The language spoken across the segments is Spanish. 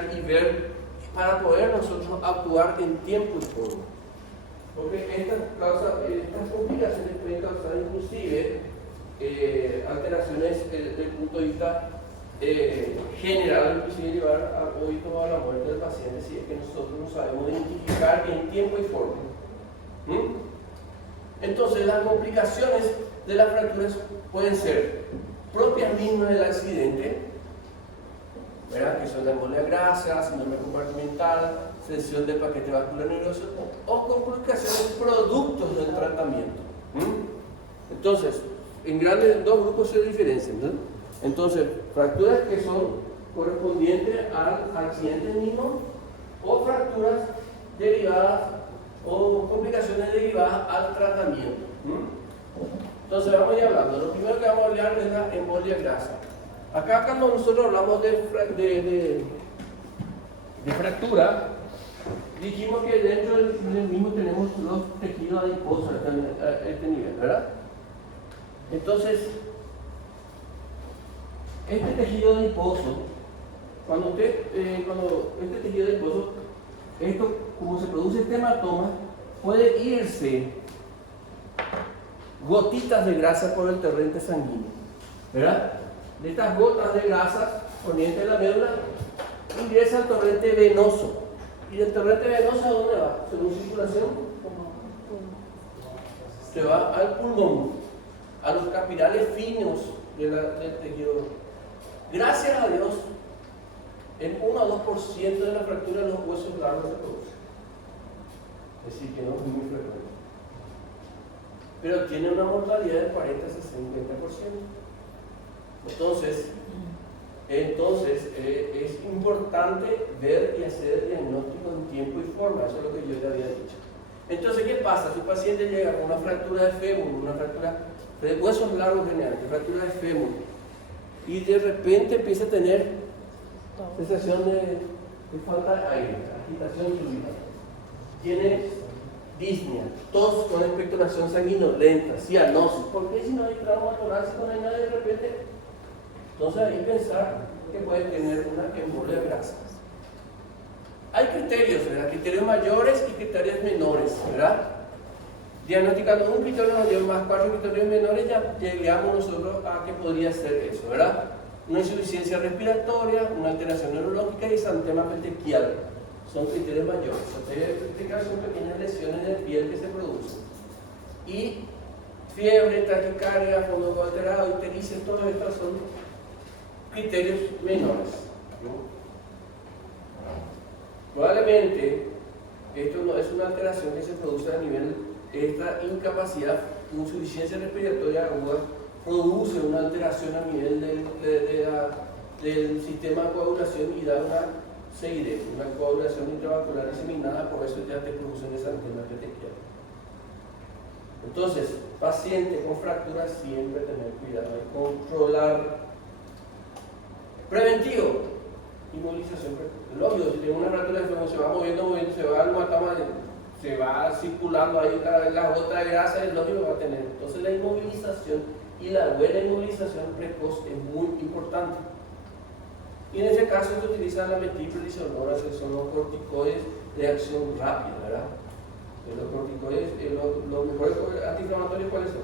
diferenciar y ver para poder nosotros actuar en tiempo y forma. Porque estas complicaciones pueden causar inclusive alteraciones desde el punto de vista general, inclusive llevar hoy a la muerte del paciente si es que nosotros no sabemos identificar en tiempo y forma. Entonces, las complicaciones de las fracturas pueden ser propias mismas del accidente, ¿verdad? Que son la embolia grasa, síndrome compartimental, cesión del paquete vascular nervioso o complicaciones productos del tratamiento. Entonces, en grandes dos grupos se diferencian, ¿no? Entonces, fracturas que son correspondientes al accidente mismo o fracturas derivadas o complicaciones derivadas al tratamiento. Entonces vamos a ir hablando. Lo primero que vamos a hablar es la embolia grasa. Acá cuando nosotros hablamos de fractura, dijimos que dentro del mismo tenemos los tejidos adiposos a este nivel, ¿verdad? Entonces, este tejido adiposo, cuando este tejido adiposo, esto, como se produce este hematoma, puede irse gotitas de grasa por el torrente sanguíneo, ¿verdad? De estas gotas de grasa provenientes de la médula ingresa al torrente venoso. ¿Y del torrente venoso a dónde va? Según circulación, se va al pulmón, a los capilares finos del tejido. Gracias a Dios, en 1 o 2% de la fractura de los huesos largos se produce. Es decir, que no es muy frecuente. Pero tiene una mortalidad de 40-50%. Entonces es importante ver y hacer el diagnóstico en tiempo y forma. Eso es lo que yo le había dicho. Entonces, ¿qué pasa? Si un paciente llega con una fractura de fémur, una fractura de huesos largos generales, fractura de fémur, y de repente empieza a tener sensación de falta de aire, agitación fluida, tiene disnea, tos con expectoración sanguinolenta, cianosis. ¿Por qué si no hay trauma torácico, no hay nada de repente? Entonces ahí pensar que puede tener una embolia grasa. Hay criterios, ¿verdad? Criterios mayores y criterios menores, ¿verdad? Diagnosticando un criterio mayor más 4 criterios menores, ya llegamos nosotros a que podría ser eso, ¿verdad? Una insuficiencia respiratoria, una alteración neurológica y exantema petequial. Son criterios mayores. Son pequeñas lesiones de piel que se producen. Y fiebre, taquicardia, fondo alterado, ictericia, todas estas son criterios menores. Probablemente esto no es una alteración que se produce a nivel, esta incapacidad, insuficiencia respiratoria aguda, produce una alteración a nivel del sistema de coagulación y da una CID, una coagulación intravascular diseminada, por eso ya te producen exantema petequial. Entonces, paciente con fractura siempre tener cuidado de controlar. Preventivo, inmovilización. Lógico, si tiene una fractura de fémur, se va moviendo, se va al hematoma, se va circulando ahí la gota de grasa, es lógico que va a tener. Entonces la inmovilización y la buena inmovilización precoz es muy importante. Y en ese caso se utiliza la metilprednisolona, que son los corticoides de acción rápida, ¿verdad? Los corticoides, los mejores antiinflamatorios, ¿cuáles son?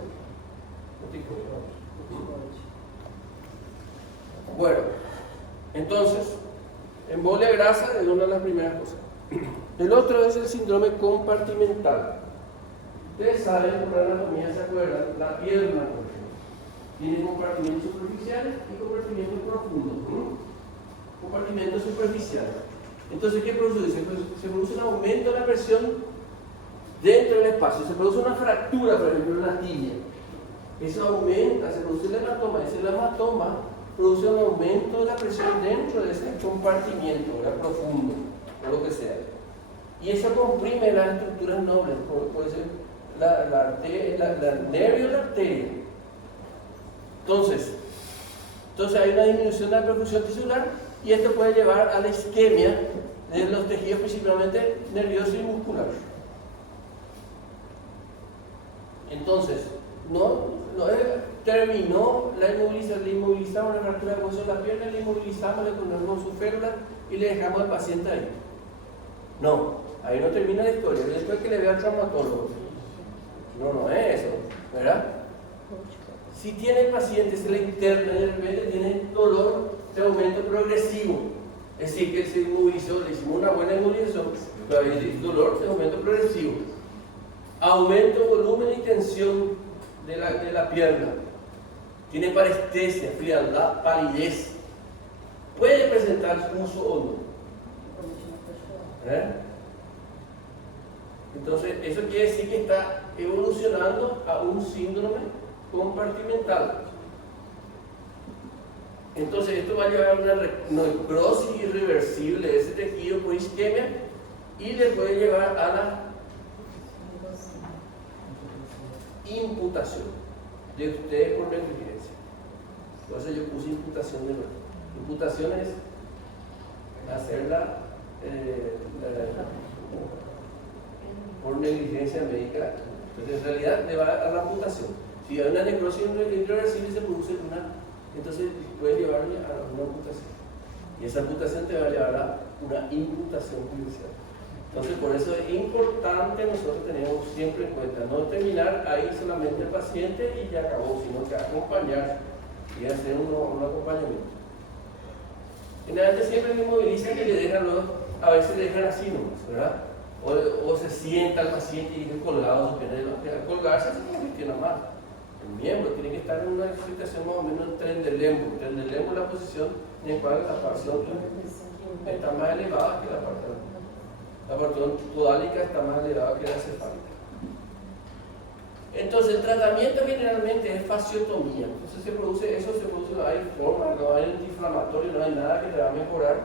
Corticoides. Bueno, entonces, embolia grasa es una de las primeras cosas. El otro es el síndrome compartimental. Ustedes saben, por la anatomía se acuerdan, la pierna, por ejemplo, tiene compartimentos superficiales y compartimentos profundos. Compartimento superficial. Entonces, ¿qué produce? Se produce un aumento de la presión dentro del espacio. Se produce una fractura, por ejemplo, en la tibia. Eso aumenta, se produce el hematoma. Ese hematoma produce un aumento de la presión dentro de ese compartimiento, ¿verdad? Profundo, o lo que sea. Y eso comprime las estructuras nobles, puede ser el nervio y la arteria. Entonces hay una disminución de la perfusión tisular y esto puede llevar a la isquemia de los tejidos principalmente nerviosos y musculares. Entonces, terminó la inmovilización, le inmovilizamos la fractura de hueso de la pierna, le inmovilizamos, le ponemos su férula y le dejamos al paciente ahí. No, ahí no termina la historia. Después que le vea al traumatólogo. No es eso, ¿verdad? Si tiene el paciente, se le interna y de repente tiene dolor de aumento progresivo, es decir, que se inmovilizó, le hicimos una buena inmovilización, pero hay dolor de aumento progresivo, aumento de volumen y tensión de la pierna, tiene parestesia, frialdad, palidez, puede presentar pulso o no. Entonces, eso quiere decir que está evolucionando a un síndrome compartimental. Entonces, esto va a llevar a una necrosis irreversible de ese tejido por isquemia y le puede llevar a la imputación de ustedes por negligencia. Por eso yo puse imputación de nuevo. Imputación es hacerla por negligencia médica. Entonces, en realidad le va a la amputación. Si hay una necrosis irreversible, se produce entonces puede llevarle a una amputación. Y esa amputación te va a llevar a una imputación judicial. Entonces, por eso es importante nosotros tenemos siempre en cuenta no terminar ahí solamente el paciente y ya acabó, sino que acompañar y hacer un acompañamiento. Generalmente siempre me inmovilizan y le dejan, a veces le dejan así nomás, ¿verdad? O se sienta el paciente y dice colgado, colgarse es una gestión más. El miembro tiene que estar en una situación más o menos entre el del lembo. El del lembo es la posición en la cual la porción está más elevada que la porción podálica está más elevada que la cefálica. Entonces, el tratamiento generalmente es fasciotomía. Entonces, no hay forma, no hay antiinflamatorio, no hay nada que te va a mejorar.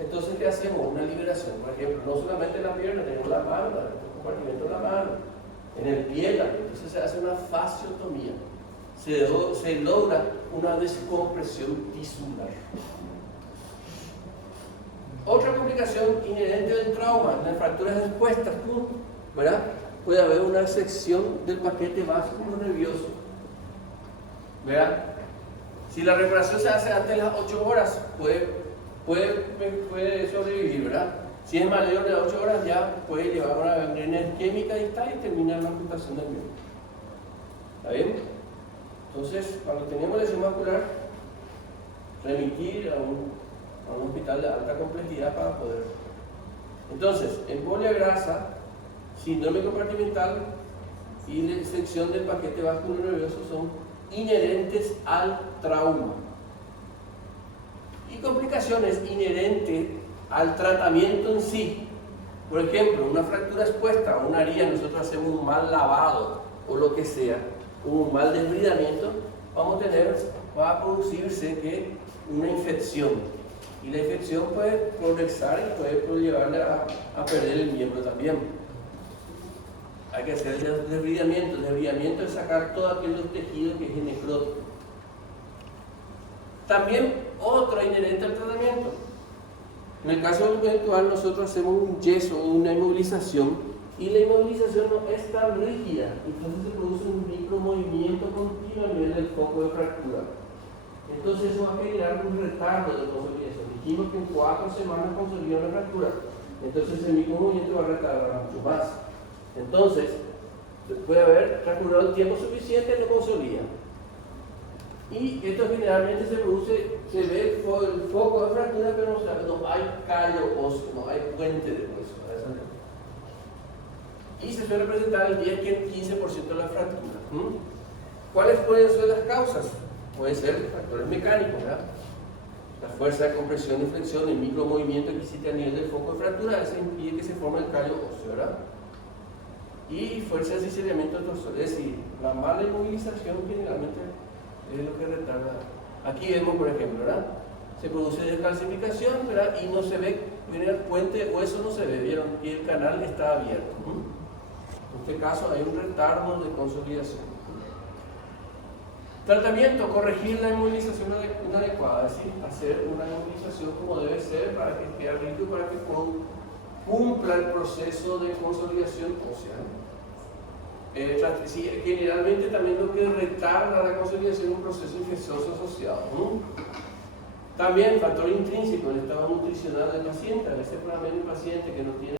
Entonces, ¿qué hacemos? Una liberación. Por ejemplo, no solamente en la pierna, tenemos la mano, el compartimento de la mano, en el pie también. Entonces, se hace una fasciotomía. Se logra una descompresión tisular. Otra complicación inherente del trauma, las fracturas expuestas, ¿verdad? Puede haber una sección del paquete vascular nervioso, ¿verdad? Si la reparación se hace antes de las 8 horas, puede sobrevivir, ¿verdad? Si es mayor de las 8 horas, ya puede llevar una gangrena isquémica y termina la amputación del miembro. ¿Está bien? Entonces, cuando tenemos lesión vascular, remitir a un hospital de alta complejidad para poder. Entonces, embolia grasa, síndrome compartimental y sección del paquete vascular nervioso son inherentes al trauma. Y complicaciones inherentes al tratamiento en sí. Por ejemplo, una fractura expuesta o una herida, nosotros hacemos un mal lavado o lo que sea, un mal desbridamiento, va a producirse una infección. Y la infección puede progresar y puede llevarle a perder el miembro también. Hay que hacer el desbridamiento. El desbridamiento es sacar todo aquel tejido que es necrótico. También otro inherente al tratamiento. En el caso eventual nosotros hacemos un yeso o una inmovilización y la inmovilización no es tan rígida, entonces se produce un micromovimiento continuo a nivel del foco de fractura. Entonces eso va a generar un retardo de consolidación. Dijimos que en 4 semanas consolida una fractura, entonces el micromovimiento va a retardar mucho más. Entonces, puede haber transcurrido el tiempo suficiente y lo consolida. Y esto generalmente se ve el foco de fractura, pero no hay callo óseo, no hay puente de hueso. Y se suele presentar el 10-15% de la fractura. ¿Cuáles pueden ser las causas? Pueden ser factores mecánicos, ¿verdad? La fuerza de compresión y flexión, el micromovimiento que existe a nivel del foco de fractura, eso impide que se forme el callo óseo, ¿verdad? Y fuerza de cisalamiento dorsal, es decir, la mala inmovilización generalmente es lo que retarda. Aquí vemos, por ejemplo, ¿verdad? Se produce descalcificación, ¿verdad? Y no se ve, viene el puente o eso no se ve, ¿vieron? Y el canal está abierto. En este caso hay un retardo de consolidación. Tratamiento, corregir la inmovilización inadecuada, es decir, hacer una inmovilización como debe ser para que esté rico y para que cumpla el proceso de consolidación ósea. Generalmente también lo que retarda la consolidación es un proceso infeccioso asociado. También factor intrínseco, el estado nutricional del paciente. A veces, por ejemplo, hay un paciente que no tiene